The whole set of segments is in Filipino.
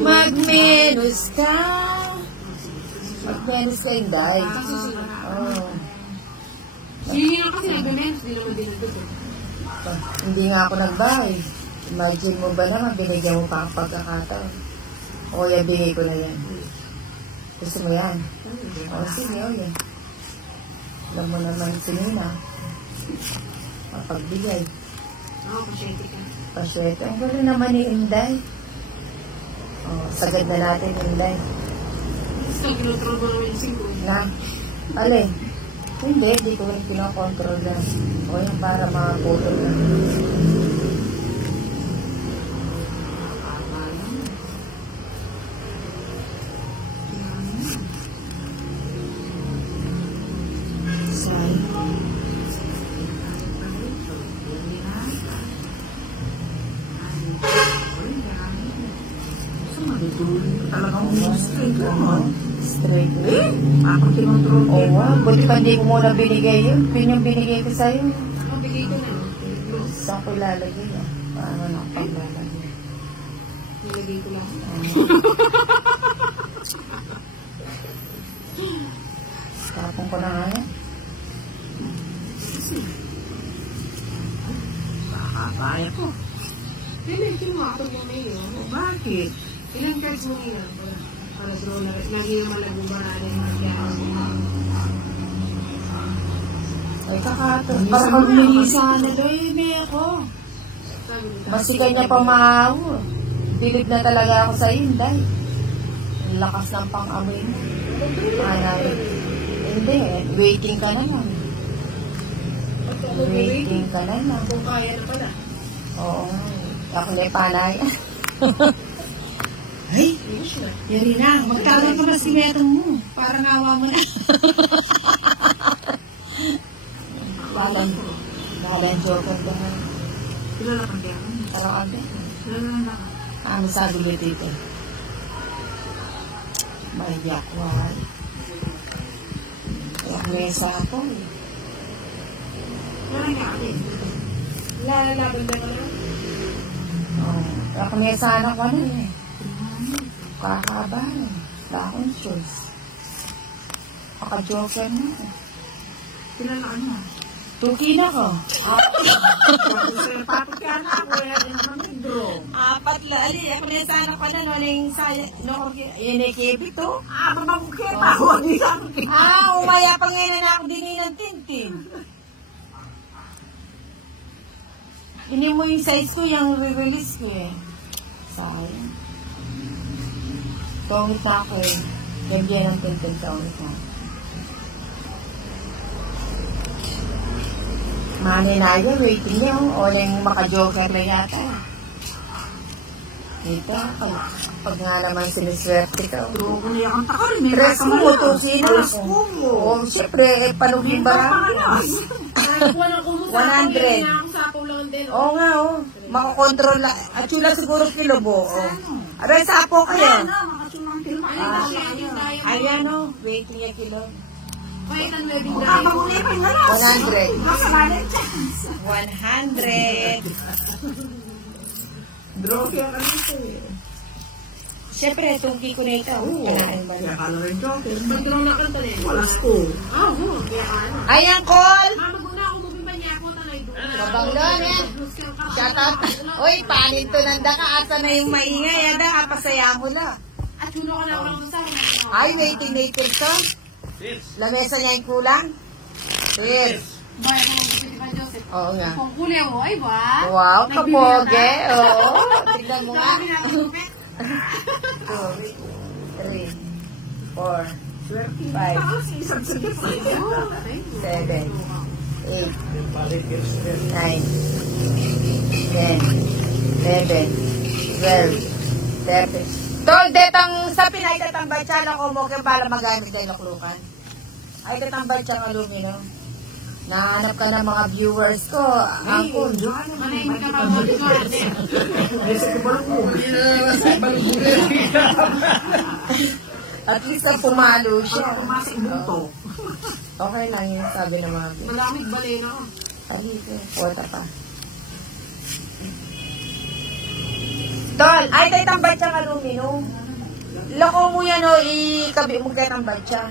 Magmenos ka. Magmenos ka, Inday. Oo. Hindi nga kasi nagmenos, di naman dinagdag. Hindi nga ako nagbahay. Imagine mo ba naman, binigyan mo pa ang pagkakataon. O kaya bigay ko na yan. Gusto mo yan? O sige, o yan. Alam mo naman si Nina. Mapagbigay. Oo, pasyente ka. Pasyente. Ang gano'n naman ni Inday. O, sagad na natin, Inday. Gusto kang kinontrol mo naman yung 5. Na? Alin? Hindi ko rin pinakontrol na. O yan, para makaputol na. Talagang straight lang. Straight. Ako kinontrol ko. Oo, buti pa hindi ko muna binigay yun. Yun yung binigay ko sa'yo. Ako, bigay ko na. Saan ko ilalagay yan? Paano na ako paglalagay? Nilagay ko lang. Tapon ko na nga yan. Kaya ko. Hindi mo ako mo na yun. Bakit? Ilang cards mo yun? Para draw na. Lagi yung malagubara na yung magyaan. Ay, kakato. Para mag-minisa na doy, may ako. Masikan niya pa maawo. Bilib na talaga ako sa iyo, dahil. Ang lakas ng pang-amoy mo. Anay. Hindi, waiting ka naman. Waiting ka naman. Kung kaya na pala. Oo. Ako na yung panay. Ay, yari na. Magkaroon ka na si Metong mo. Parang awa mo na. Dalang joker dahil. Kilala ka kaya? Parang ano? Kilala na ka. Ano sabi mo dito? May yakwal. Kaya mesa ako eh. Kilala ka akin. Lalaban na ka lang. Oo. Kaya mesa anak ko ano eh. Kakabahan. Wala akong choice. Paka-joker na. Kilala ka na. Tuki na ko. Tapos ka na ako. Yan naman yung draw. Apat lali. Ako na sana ko na. Walang saya. Yan ay kebit to. Mamukita. Huwag niya sa akin. Umaya pa ngayon na ako din ng tintin. Hindi mo yung size ko, yung re-release ko eh. Sayang. Tungit na ako eh. Gagyan ng tintin sa ulit na. Mani na yun, waiting niyo. O yung maka-joker na yata. Dito, pag nga naman siniswerte ka. Draw ko na yung takal. Tres mo, tusin na Tres ako. mo. Oo, siyempre, palugin ba? 100. 100. Oo nga, oo. Makakontrol na. At sila siguro kilo bo. Aray, sapo ka yan. Ayan o, waiting yung kilo. 100. 100. 100. Draw ko yung ano ito eh. Siyempre, tungki ko na ito. Kanain ba na? Kaya ka lang joker. Pag-draw na ka ito na Walas ko. Kaya ka na. Ayan, call! Maguna ako mabimba niya ako na lang. Mabanglon yan. Shout out. Uy, panin to nanda ka. Asa na yung maingay. Ada, kapasaya mo lang. At suno ka na ako ng sa. Ay, waiting na ito. Lamesa niya yung kulang? Cheers. Bayan mo pwede ba, Joseph? Oo nga. Kung kuli ako, ay ba? Wow, kapoge. Oo. Tignan mo nga. Dami na ako. 2, 3, 4, 5, 7, 8, 9, 10, 11, 12, 13. Tol, detang sa Pinay katambay siya na kumukin para magamit tayo naklukan. Ay, katambay siya ng alumino. Nahanap ka ng mga viewers ko. Angkol. Manahimik ka pa mo. At least na pumalo siya. Pumasok buto. Okay lang yun, sabi ng mga viewers. Malamig balay na ako. Sabi ko, 4 pa. Tol, ay kay tambat siya aluminum. Lako mo yan o, ikabi mo kay tambat siya.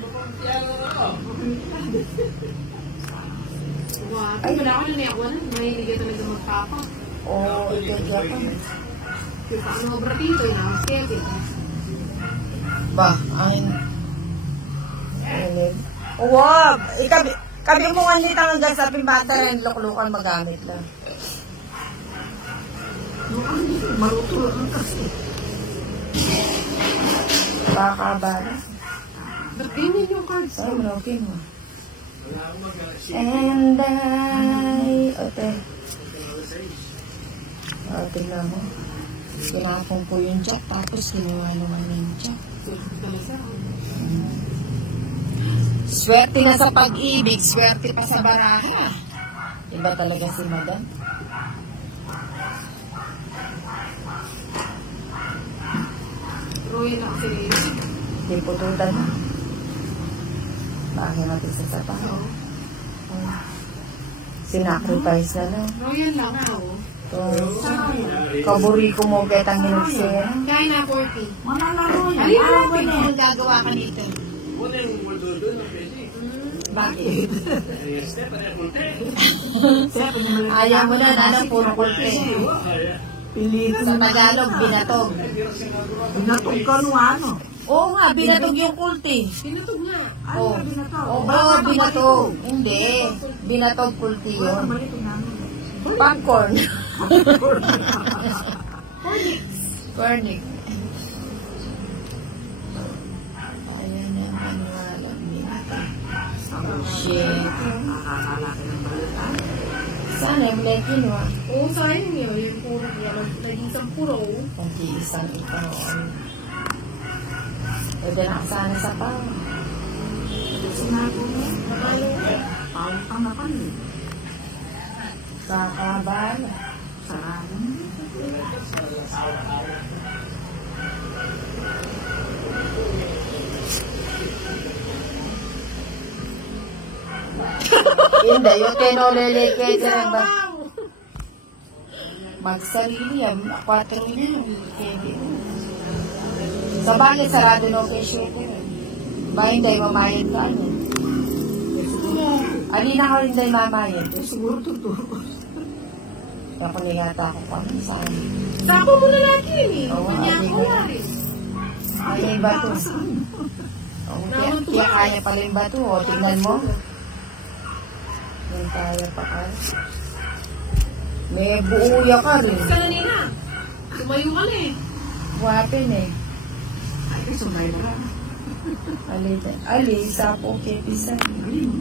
Ay, wala ko na ako na. Mahilig ka talaga magpapa. Oo, ikagya pa. Yung paano obratito, nakasketin. Ba, ay... Wag! Ikabi mo nga nito hanggang sa pimbata rin, luklukan magamit lang. Maruto lang kasi. Baka ba na? Ba't ganyan yung cards? Ay, malawin mo. And I... Ote. O, tignan mo. Pinapong ko yung jack, tapos kinuha naman yung jack. Swerte na sa pag-ibig, swerte pa sa baraha. Iba talaga si Madam. Royal na kasi. Hindi pututan na. Bakit natin sa sapaw? Sinacrifice na lang. Royal lang ako. Kaburiko mo betang hinugsiya. Kaya na 40. Manalaro yan. Ay, Araw grabe na na. yan. Gagawa ka nito. Bakit? Ayaw mo na, nana, puro kulte. Pilit Sa Tagalog, binatog. Binatog ka no ano? Oo nga, binatog yung kulte. Pinatog nga. Oo, Ano binatog? oo, binatog. Hindi, binatog kulte yun. Balik ko namin. Popcorn. Cornic. Ayan naman walang binatog. Shit. Nakakalaki ng balita. Sana yung may kinuha. Oo, sayang yun. Yung puro niya. Naging isang puro. Kunti isang ikaw. Pwede na sana sa pao. Sinabi mo, pawang pang napanin. Kakabala. Sarado. Hindi, yung tinoleleke dyan ba? Magsarili yan. 4 million. Sa bagay, sarado na kay Shuko. Ba, hindi, mamayad ka. Ano? Alina ka rin tayo mamayad. Siguro tuturo. Ako nilata ako pa. Saan? Sako mo na natin yun eh. Oo, Kanya hindi ako ko. yan eh. Ay, yung bato. Oh, kaya kaya pala yung bato. O, tignan mo. Yan kaya pa ka. May buuya ka rin. Sa kanina. Tumayo ka na eh. Wapin eh. Ay, sumay na. Ali, sapo, kepisa.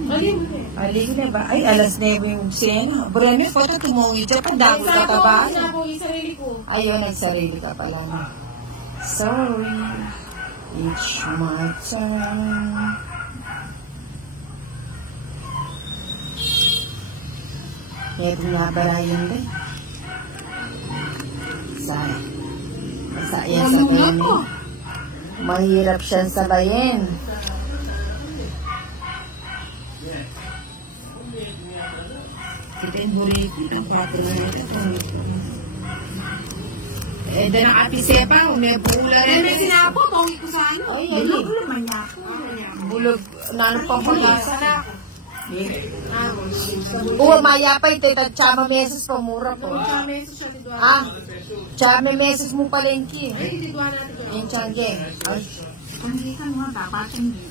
Mali mo na eh. Ali na ba? Ay, alas 9 yung sena. Breme, pata tumungit siya. Pandami ka pa ba? Isa ako, yung sarili ko. Ayun, nagsarili ka pala na. Sorry. It's my turn. Ito nga pala yun din. Masaya sa kanya. Mahirap siyang sabayin. Kita yung bulit. Ang pato na ito. Eh, da nakapisepa. May bula Eh, rin. may sinapo, mawi ko sa inyo. Ay, Bulog ay. naman niya ako. Bulog. Nano pang pag-asa na. Ah, Uwa, mayapay. Tita, tsama meses pa. Mura po. sa meso siya, tidwa. Ah, tsama meses mo palengki. Ay, tidwa natin ko. Yung tiyangge. Ay, Hindi ka nga, dapat hindi.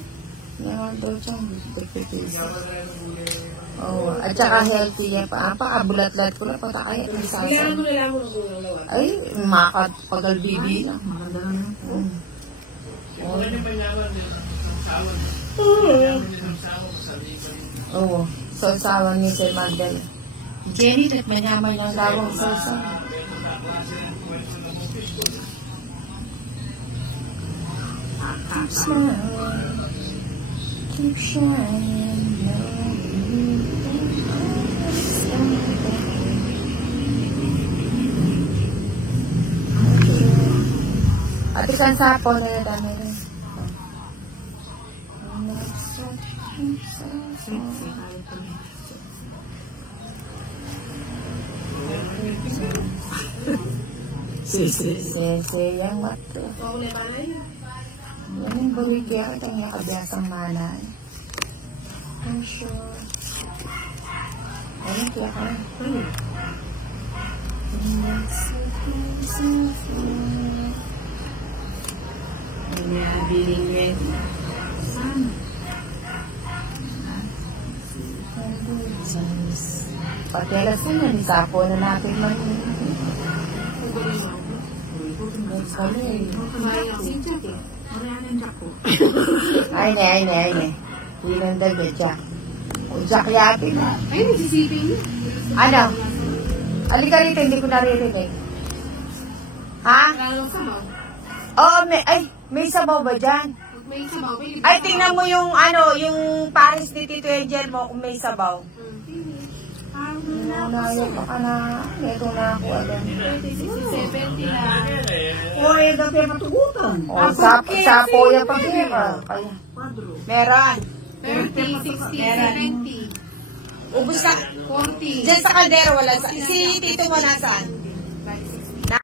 yan daw tiyangge. Oh, at saka healthy yan pa. Ang pakabulat-lat ko lang. Pata kaya ito sa Kailangan mo nalaman kung kulang lawan. Ay, makapagalibibi lang. Maganda na yun. Oo. Sausawan ni Sir Magdal. Jenny, at manyaman ng lawang sausawan. Keep smiling, keep shining. Ate kan sapo na dami rin. Sese yang mato. Ako na ba na yun? Yan yung bawig kaya kitang nakabyasang manan. Oh, sure. Ayun, kaya ka. Ano? Ano yung biling red? Pati alas yun, nanisapo na natin man. Nagulay mo ako. Kami. Kumain ako yung chat eh. Marihan ang jack ko. Ay, ne. Hinanda ka, Jack. O, Jack yatin. Ay, nagsisipin niya. Ano? Alika rito, hindi ko naririnig. Ha? Wala namang sabaw. Oo, may sabaw ba dyan? Pag may sabaw, pwede Ay, tingnan mo yung, yung Paris ni Tito Angel mo kung may sabaw. Nanayag pa ka na. Ito na ako agad. 70 lang. Oy, gabi matugutan. O, sapo yan pag kaya. Meron. 30, 60, 70, Ubus na. 40. Diyan sa kaldero, wala sa... Si Tito mo nasaan?